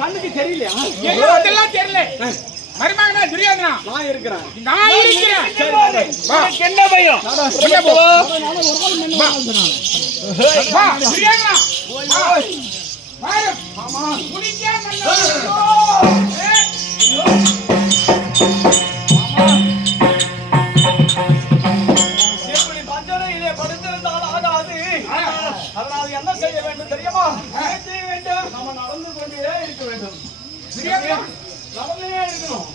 கண்ணுக்கு தெரியலையா? தெரியல. மருமகனா துரியோதனா நான் இருக்கிறேன். என்ன பயம்? துரியோதனா மாமா குடிக்க அதனால் என்ன செய்ய வேண்டும் தெரியுமா? நம்ம நடந்து கொண்டே இருக்க வேண்டும். நடந்தே இருக்கணும்.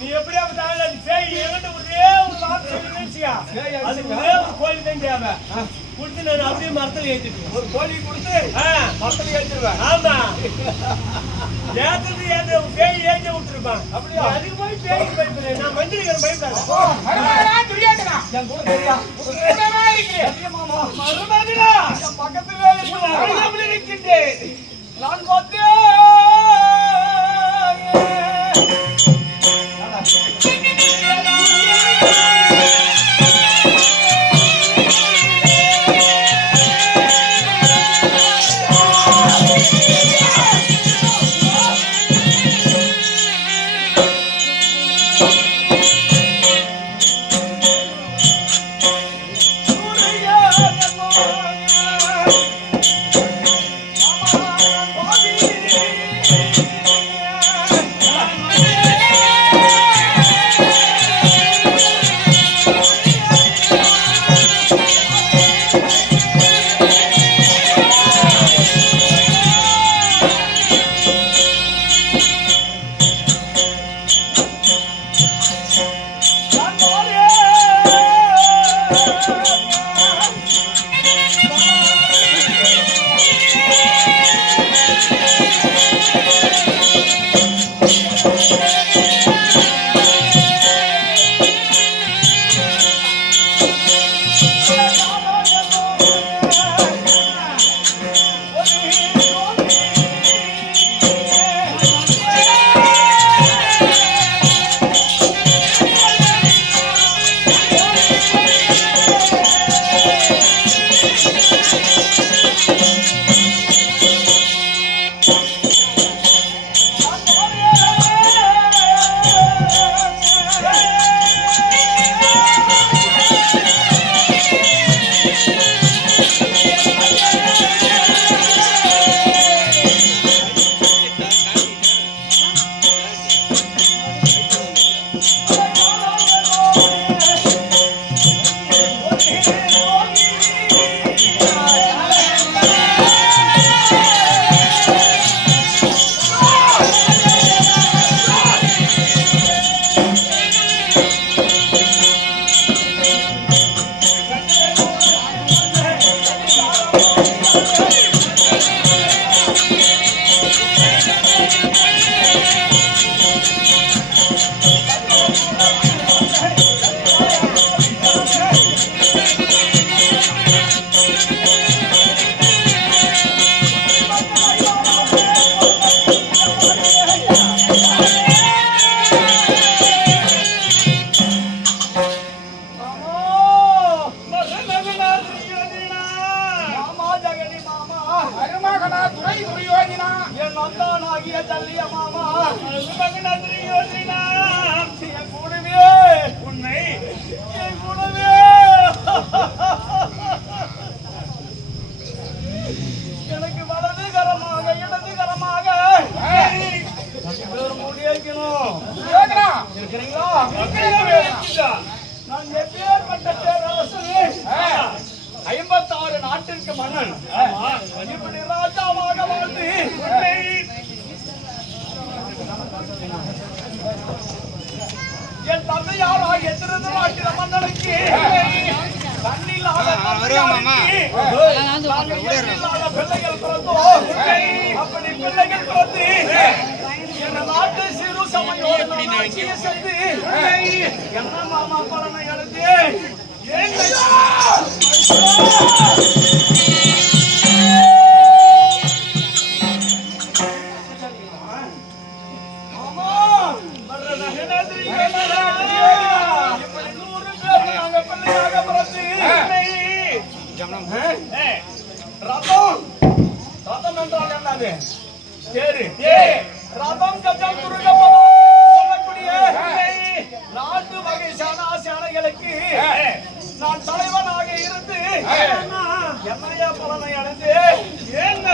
நீ எப்படியா கோயில் தான் தேவை கொடுத்து நான் அப்படியே மரத்தில் ஏற்றிட்டு ஒரு கோழி கொடுத்து மரத்தில் ஏற்றிடுவேன். ஆமா ஏற்றது ஏற்ற பேய் ஏற்றி விட்டுருப்பான். அப்படியா? அதுக்கு போய் பேய்க்கு பயப்படுறேன். நான் மந்திரிக்கிற பயப்படாது. துரியோதனா என் கூட தெரியா மருமகனா பக்கத்திலே இருக்கின்றேன். நான் பார்த்தேன். மகனாகிய தள்ளிய மாமா மகனாதிரி யோசினா என் கூடவே உன்னை என் கூடவே எனக்கு வலது கரமாக இடது கரமாக மூடி வைக்கணும் இருக்கிறீங்களா? நான் எப்பேற்பட்ட பேரரசன் 56 நாட்டிற்கு மன்னன் இப்படி ராஜாவாக வாழ்ந்து என் தந்தையாராக எதிர்த்து நாட்டின மன்னனுக்கு கண்ணில்லாத பிள்ளைகள் பிறந்தோம். அப்படி பிள்ளைகள் பிறந்து என் நாட்டு சிறு சமையோடு செய்து என்ன மாமா பலனை எடுத்து ரதம் ரதம் என்றால் என்னது? தேரு ரதம் கஜம் முருகன் சொல்லக்கூடிய நான்கு வகை சேனைகளுக்கு நான் தலைவனாக இருந்து என்னையா பலனை அடைந்து எங்க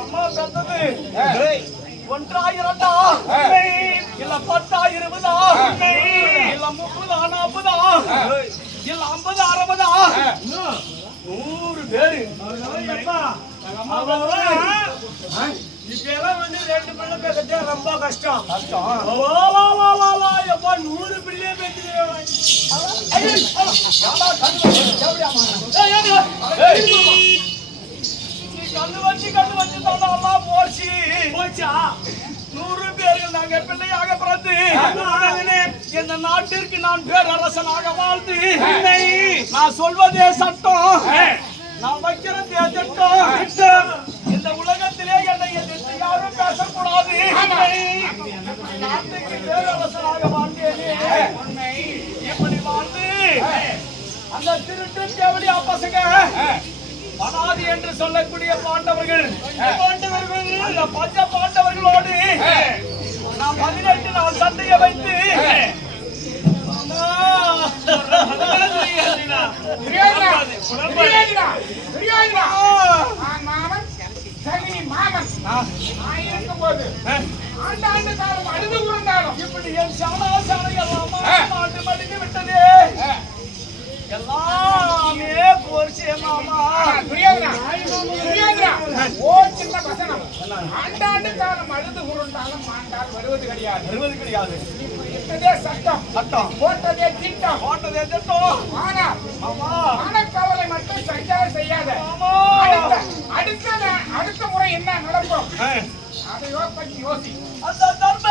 அம்மா பெத்தது ஒன்றா இரண்டா இல்ல 10 20 இல்ல 30 40 இல்ல 50 60 100 பேரு இப்பெல்லாம் வந்து 2 பிள்ளை பேசுறது ரொம்ப கஷ்டம். 100 பிள்ளையே பேசுறேன். கண்ணு வச்சு தந்தா போச்சு போச்சா 100 பேர்கள் நாங்க பிள்ளையாக பிறந்து இந்த நாட்டிற்கு நான் பேரரசனாக வாழ்ந்து நான் சொல்வதே சட்டம் நான் வைக்கிறதே திட்டம் இந்த உலகத்திலே என்னை எதிர்த்து யாரும் பேசக்கூடாது நாட்டுக்கு பேரரசனாக வாழ்ந்தேனே இப்படி வாழ்ந்து அந்த திருட்டு தேவடியா பசங்க மனாதி என்று சொல்லக்கூடிய பாண்டவர்கள் அந்த பஞ்ச பாண்டவர்களோடு நான் 18 நாள் சண்டையை வைத்து துரியோதனா, துரியோதனா, துரியோதனா. நான் மாமன், சகினி மாமன். நான் இருக்கும்போது ஆண்டாண்டு காலம் அழுது உருண்டாலும் இப்படி என் சாணா எல்லாமா மாட்டு மடிந்து விட்டதே. எல்லாமே போர்ச்சே மாமா. துரியோதனா, துரியோதனா, ஓ சின்ன வசனம். ஆண்டாண்டு காலம் அழுது உருண்டாலும் மாண்டால் வருவது கிடையாது. இட்டதே சட்டம், போட்டதே திட்டம். ஆனால் மனக்கவலை மட்டும் சஞ்சாரம் செய்யாத. அடுத்த முறை என்ன நடக்கும் அதையோ பற்றி யோசி. அந்த தர்ம